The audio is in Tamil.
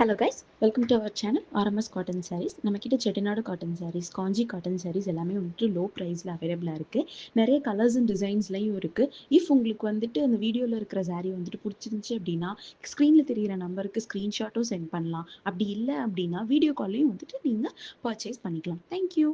Hello guys, welcome to our channel RMS cotton sarees. நம்மக்கிட்ட Chettinad cotton sarees, Kanchi cotton sarees எல்லாமே வந்துட்டு லோ ப்ரைஸில் அவைலபிளாக இருக்குது. நிறைய கலர்ஸ் அண்ட் டிசைன்ஸ்லையும் இருக்குது. இஃப் உங்களுக்கு வந்துட்டு அந்த வீடியோவில் இருக்கிற சாரீ வந்துட்டு பிடிச்சிருந்துச்சி அப்படின்னா ஸ்க்ரீனில் தெரிகிற நம்பருக்கு ஸ்க்ரீன்ஷாட்டும் சென்ட் பண்ணலாம். அப்படி இல்லை அப்படின்னா வீடியோ கால்லையும் வந்துட்டு நீங்கள் பர்ச்சேஸ் பண்ணிக்கலாம். தேங்க்யூ.